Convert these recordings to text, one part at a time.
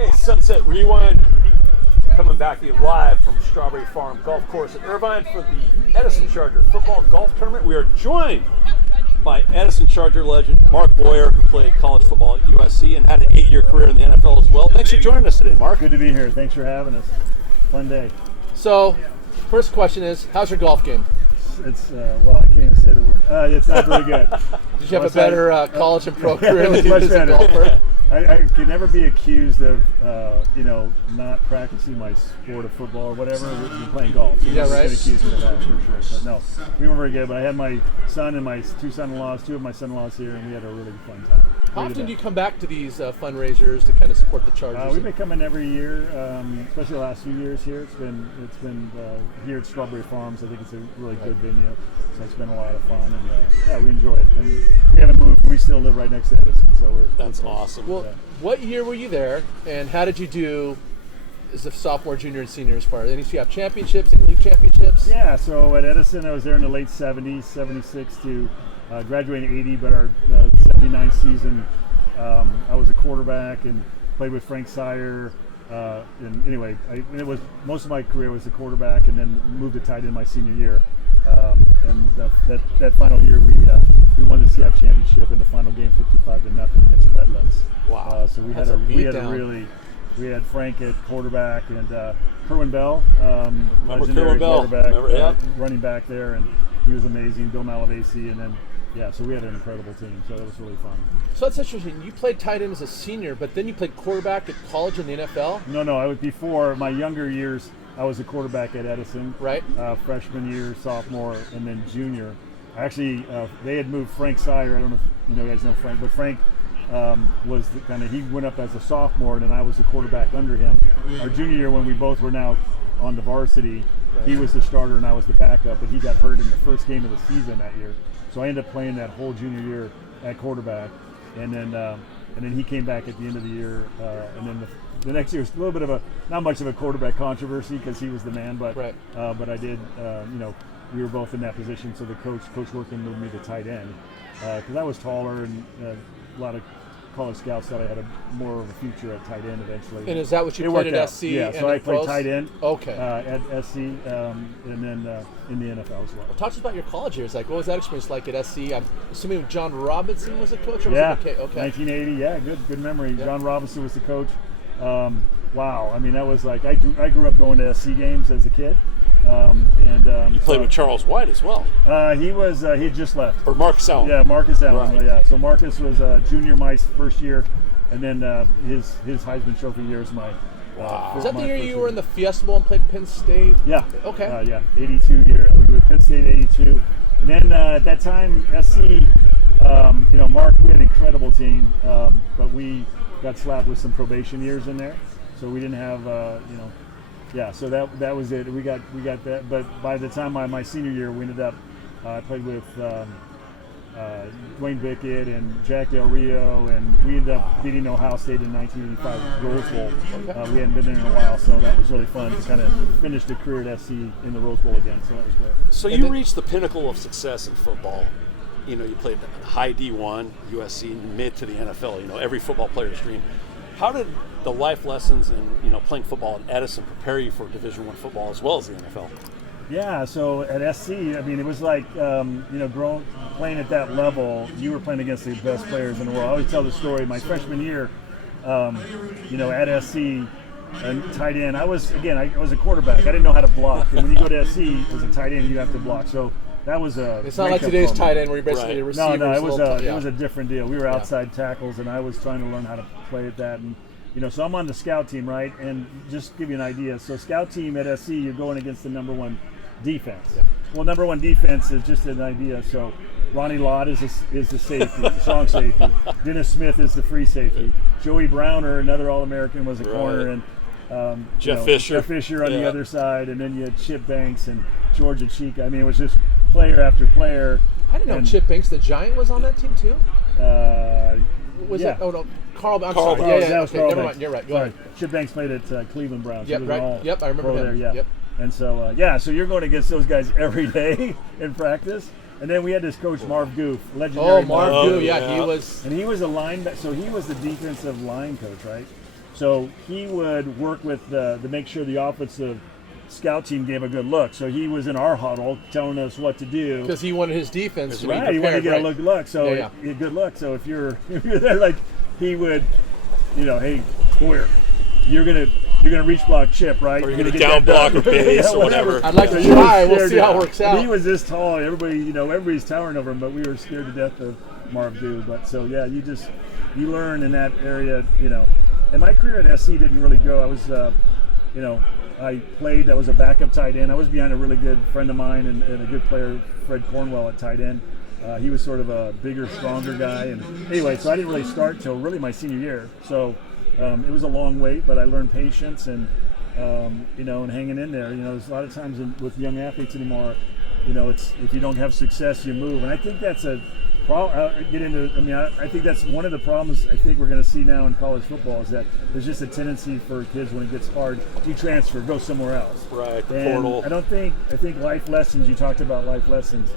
Hey, Sunset Rewind, coming back to you live from Strawberry Farm Golf Course at Irvine for the Edison Charger football golf tournament. We are joined by Edison Charger legend Mark Boyer, who played college football at USC and had an 8-year career in the NFL as well. Thanks for joining us today, Mark. Good to be here. Thanks for having us. Fun day. So, first question is, how's your golf game? It's well, I can't even say the word. It's not very good. Did you have a better college and pro career than you much did as a better. golfer? I could never be accused of, not practicing my sport of football or whatever. We've been playing golf. So Yeah, no right. one accused me of that for sure. But no, we weren't very good. But I had my son and my two of my son-in-laws here, and we had a really fun time. How often do you come back to these fundraisers to kind of support the Chargers? We've been coming every year, especially the last few years here. It's been here at Strawberry Farms. I think it's a really good venue, so it's been a lot of fun, and we enjoy it. And we haven't moved. We still live right next to Edison, so That's awesome. Well, what year were you there, and how did you do as a sophomore, junior, and senior as far as any championships, any league championships? Yeah, so at Edison, I was there in the late 70s, 76 to graduating 80, but our 79 season, I was a quarterback and played with Frank Sire. And anyway, it was most of my career was a quarterback, and then moved to tight end my senior year. And that final year, we won the CF championship in the final game, 55-0 against Redlands. Wow! So we had Frank at quarterback and Kerwin Bell, legendary quarterback, running back there, and he was amazing. Bill Malavasi, and then so we had an incredible team. So that was really fun. So that's interesting. You played tight end as a senior, but then you played quarterback at college in the NFL? No, I was before my younger years. I was a quarterback at Edison. Right. Freshman year, sophomore, and then junior. Actually, they had moved Frank Sire. I don't know if you guys know Frank, but Frank was he went up as a sophomore, and then I was the quarterback under him. Our junior year, when we both were now on the varsity, he was the starter and I was the backup, but he got hurt in the first game of the season that year. So I ended up playing that whole junior year at quarterback, and then he came back at the end of the year, and then the next year was a little bit of not much of a quarterback controvery because he was the man, but right. But I did, we were both in that position, so the coach working with me the tight end because I was taller, and a lot of college scouts thought I had more of a future at tight end eventually. And is that what you played at SC? Yeah, so I played tight end. Okay. At SC, and then in the NFL as well. Talk to us about your college years. Like, what was that experience like at SC? I'm assuming John Robinson was the coach. Or Yeah. Was it okay. 1980. Yeah, good memory. Yeah. John Robinson was the coach. Wow. I mean, that was like I grew up going to SC games as a kid. You played with Charles White as well. He had just left. Or Marcus Allen. Yeah, Marcus Allen. Right. Yeah. So Marcus was junior my first year, and then his Heisman Trophy year is my. Wow. Was that the year you were in the Fiesta Bowl and played Penn State? Yeah. Okay. Yeah. 82 year. We were Penn State 82, and then at that time SC. Mark, we had an incredible team, but we got slapped with some probation years in there, so we didn't have so that was it. We got that, but by the time my senior year, we ended up I played with Dwayne Bickett and Jack Del Rio, and we ended up beating Ohio State in 1985 Rose Bowl. We hadn't been there in a while, so that was really fun to kind of finish the career at SC in the Rose Bowl again. So that was great. So you reached the pinnacle of success in football. You played high D1, USC, mid to the NFL. Every football player's dream. How did the life lessons and playing football at Edison prepare you for Division I football as well as the NFL? Yeah, so at SC, I mean, it was like playing at that level. You were playing against the best players in the world. I always tell the story. My freshman year, at SC and tight end, I was a quarterback. I didn't know how to block, and when you go to SC as a tight end, you have to block. So that was a. It's not like today's tight end where you're basically a receiver. No, it was a different deal. We were outside tackles, and I was trying to learn how to play at that. And so I'm on the scout team, right? And just to give you an idea, so scout team at SC, you're going against the number one defense. Yeah. Well, number one defense is just an idea. So Ronnie Lott is the safety, strong safety. Dennis Smith is the free safety. Joey Browner, another All-American, was a corner, and Jeff Fisher on the other side, and then you had Chip Banks and Georgia Chica. I mean, it was just player after player. I didn't know Chip Banks, the Giant, was on that team too. Was it? Oh no, Carl. I'm sorry. Banks. Yeah. Okay, never mind. You're right. Go ahead. Chip Banks played at Cleveland Browns. Yep. Right. Yep. I remember him. There, yeah. Yep. And so so you're going against those guys every day in practice. And then we had this coach Marv Goof, legendary. Marv Goof. Yeah, he was. And he was a linebacker, so he was the defensive line coach, right? So he would work with to make sure the offensive scout team gave a good look. So he was in our huddle telling us what to do. Because he wanted his defense to be Right, prepared, he wanted to get right? a good look. So good look. So if you're there, like he would, hey, come here. You're gonna reach block chip, right? Or you're gonna gonna get down that block done. a base or whatever. I'd like to You were try. We'll scared, see how it works out. He was this tall. Everybody's towering over him, but we were scared to death of Marv Dew. But so yeah, you learn in that area, And my career at SC didn't really go. I was, I was a backup tight end. I was behind a really good friend of mine and a good player, Fred Cornwell, at tight end. He was sort of a bigger, stronger guy. And anyway, so I didn't really start till really my senior year. So it was a long wait, but I learned patience and hanging in there. There's a lot of times with young athletes anymore, it's if you don't have success, you move. And I think that's a I think that's one of the problems I think we're going to see now in college football is that there's just a tendency for kids when it gets hard, you transfer, go somewhere else. Right, the And portal. I think life lessons, you talked about life lessons.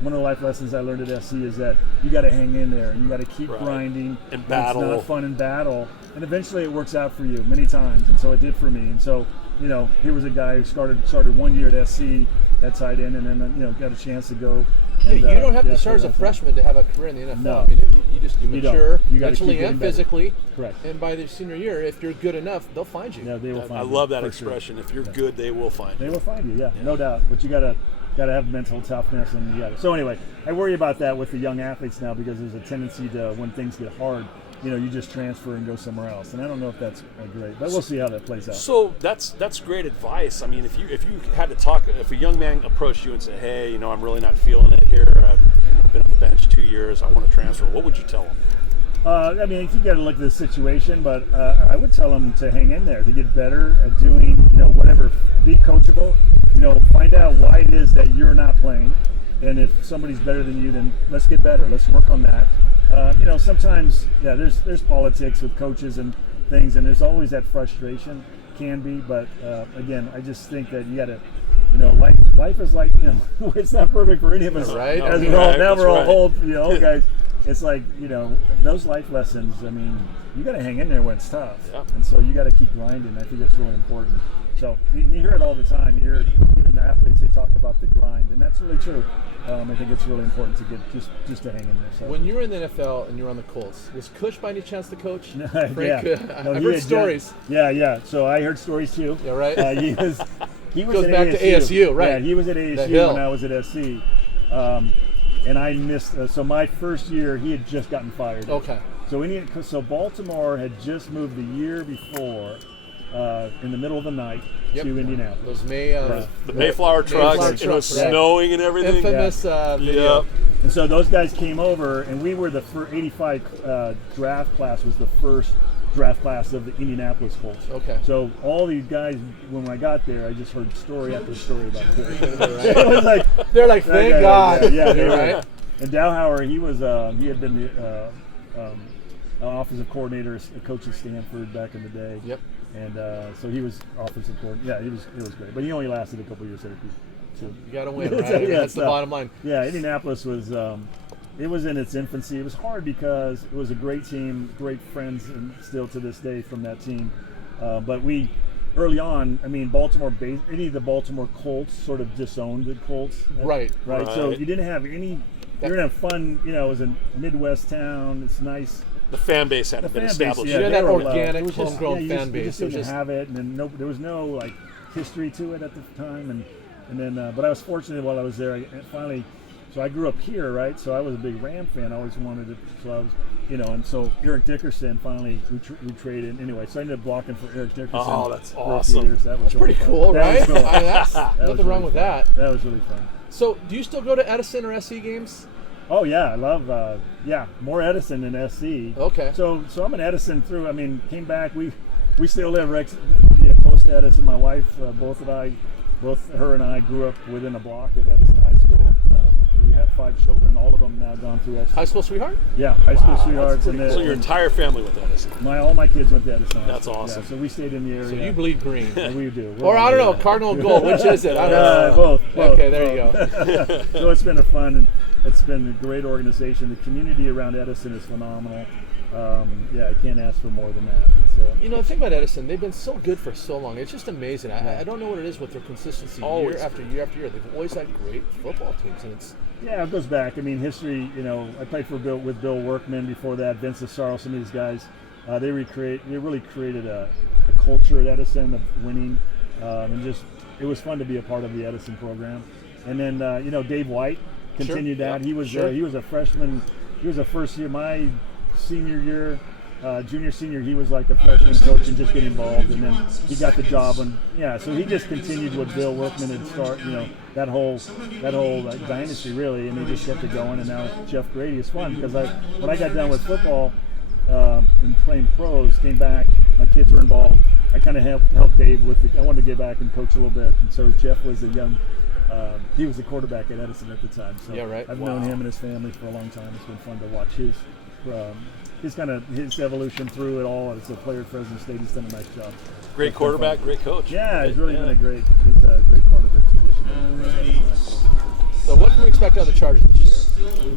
One of the life lessons I learned at SC is that you got to hang in there and you got to keep grinding. And battle. It's not fun in battle. And eventually it works out for you many times. And so it did for me. And so, here was a guy who started 1 year at SC at tight end and then, got a chance to go. And, you don't have to start as a freshman to have a career in the NFL. No. I mean, you mature You gotta mentally keep getting and better. physically. Correct. And by the senior year, if you're good enough, they'll find you. Yeah, they will find I you. love that for expression. Sure. If you're good, they will find They you. will find you, no doubt. But you gotta have mental toughness and you gotta. So anyway, I worry about that with the young athletes now because there's a tendency to when things get hard, you just transfer and go somewhere else. And I don't know if that's great, but we'll see how that plays out. So that's great advice. I mean, if you had to talk, if a young man approached you and said, "Hey, I'm really not feeling it here. I've been on the bench 2 years. I want to transfer." What would you tell him? I mean, you got to look at the situation, but I would tell them to hang in there, to get better at doing, whatever. Be coachable. Find out why it is that you're not playing, and if somebody's better than you, then let's get better. Let's work on that. Sometimes, there's politics with coaches and things, and there's always that frustration, can be. But again, I just think that you got to, life is like, it's not perfect for any of us. Right. As That's we're all right. old guys. It's like, those life lessons, I mean, you got to hang in there when it's tough. Yeah. And so you got to keep grinding. I think that's really important. So you hear it all the time. You hear even the athletes, they talk about the grind, and that's really true. I think it's really important to get just to hang in there. So. When you were in the NFL and you were on the Colts, was Cush by any chance the coach? Frank, Yeah. I've heard stories. Yeah. So I heard stories too. Yeah, right? He was Goes at back to ASU, right? Yeah, he was at The ASU Hill. when I was at SC. And I missed. So my first year, he had just gotten fired. Okay. So Baltimore had just moved the year before, in the middle of the night, to Indianapolis. Those the Mayflower trucks. It was right? snowing and everything. Infamous video. Yep. And so those guys came over, and we were the 85 draft class was the first draft class of the Indianapolis Colts. Okay. So all these guys, when I got there, I just heard story after story about Colts. It was like They're like, thank guy, God. Yeah, they were. Right? And Dowhauer, he had been the offensive coordinator, coach at Stanford back in the day. Yep. And so he was offensive coordinator. Yeah, it was great, but he only lasted a couple years there. So You got to win, right? I mean, that's the bottom line. Yeah, Indianapolis was. It was in its infancy. It was hard because it was a great team, great friends, and still to this day from that team. But we, early on, I mean, any of the Baltimore Colts sort of disowned the Colts. Right. So you didn't have any. You didn't have fun. It was a Midwest town. It's nice. The fan base hadn't been established. You had they that were organic, it was just- homegrown you fan base. You just It was didn't just- have it, and then there was no like history to it at the time, and then. But I was fortunate while I was there. Finally. So I grew up here, right? So I was a big Ram fan. I always wanted to. So I was, and so Eric Dickerson finally we traded anyway. So I ended up blocking for Eric Dickerson. Oh, that's for a few awesome. years. That was That's pretty really fun. cool, That right? was cool. I mean, that's That was nothing wrong really with fun. that. That was really fun. So, do you still go to Edison or SC games? Oh yeah, I love more Edison than SC. Okay. So I'm an Edison through. I mean, came back. We still live close to Edison. My wife, both her and I grew up within a block of Edison High School. We have 5 children. All of them now gone through SC. High school sweetheart? Yeah, high school sweethearts. So your entire family with Edison. All my kids went to Edison. High That's School. awesome. Yeah, so we stayed in the area. So you bleed green. Yeah, we do. Or I don't know, Cardinal and Gold. Which is it? I don't know. Both. Okay, there you go. So it's been a great organization. The community around Edison is phenomenal. Yeah, I can't ask for more than that. It's, You know, the thing about Edison, they've been so good for so long. It's just amazing. I don't know what it is with their consistency Always. year after year after year. They've always had great football teams, and it's yeah, it goes back. I mean, history. You know, I played with Bill Workman before that. Vince Asaro, some of these guys. They really created a culture at Edison of winning, and just it was fun to be a part of the Edison program. And then you know, Dave White continued that. He was he was a freshman. He was a first year. My senior year, junior senior, he was like a freshman coach and just getting involved. And then he got the job. And yeah, so he just continued what Bill Workman had started. You know, that whole dynasty really, and he just kept it going. And now Jeff Grady is fun because when I got done with football. And playing pros, came back, my kids were involved. I kind of helped Dave I wanted to get back and coach a little bit. And so Jeff was he was the quarterback at Edison at the time. So yeah, right. I've known him and his family for a long time. It's been fun to watch his evolution through it all. As a player at Fresno State, he's done a nice job. Great quarterback, great coach. Yeah, he's really been he's a great part of the tradition. So what can we expect out of the Chargers this year?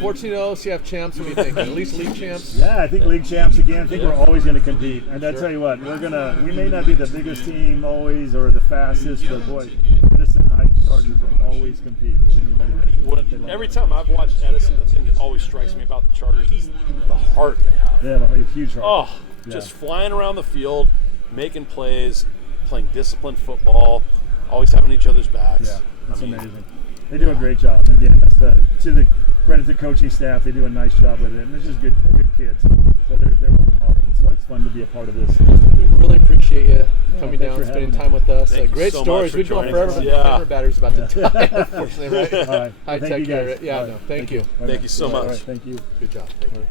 14-0, CF champs, what do you think? At least league champs? Yeah, I think league champs again. I think we're always going to compete. And I tell you what, we may not be the biggest team always or the fastest, but boy, Edison High Chargers will always compete with anybody. Every time I've watched Edison, the thing that always strikes me about the Chargers is the heart they have. Yeah, a huge heart. Oh, just flying around the field, making plays, playing disciplined football, always having each other's backs. Yeah, it's amazing. They do a great job. And again, that's to the credit to the coaching staff. They do a nice job with it, and they're just good kids. So they're working hard. It's why it's fun to be a part of this. We really appreciate you coming down, spending time with us. Thank you Great so stories. much for We'd go joining forever, us. but the Yeah. camera battery's about to die, unfortunately, right? All right. High Thank tech you guys. area. Yeah, All right. no, thank you. All Thank you so All much. right. Thank you. Good job. Thank you.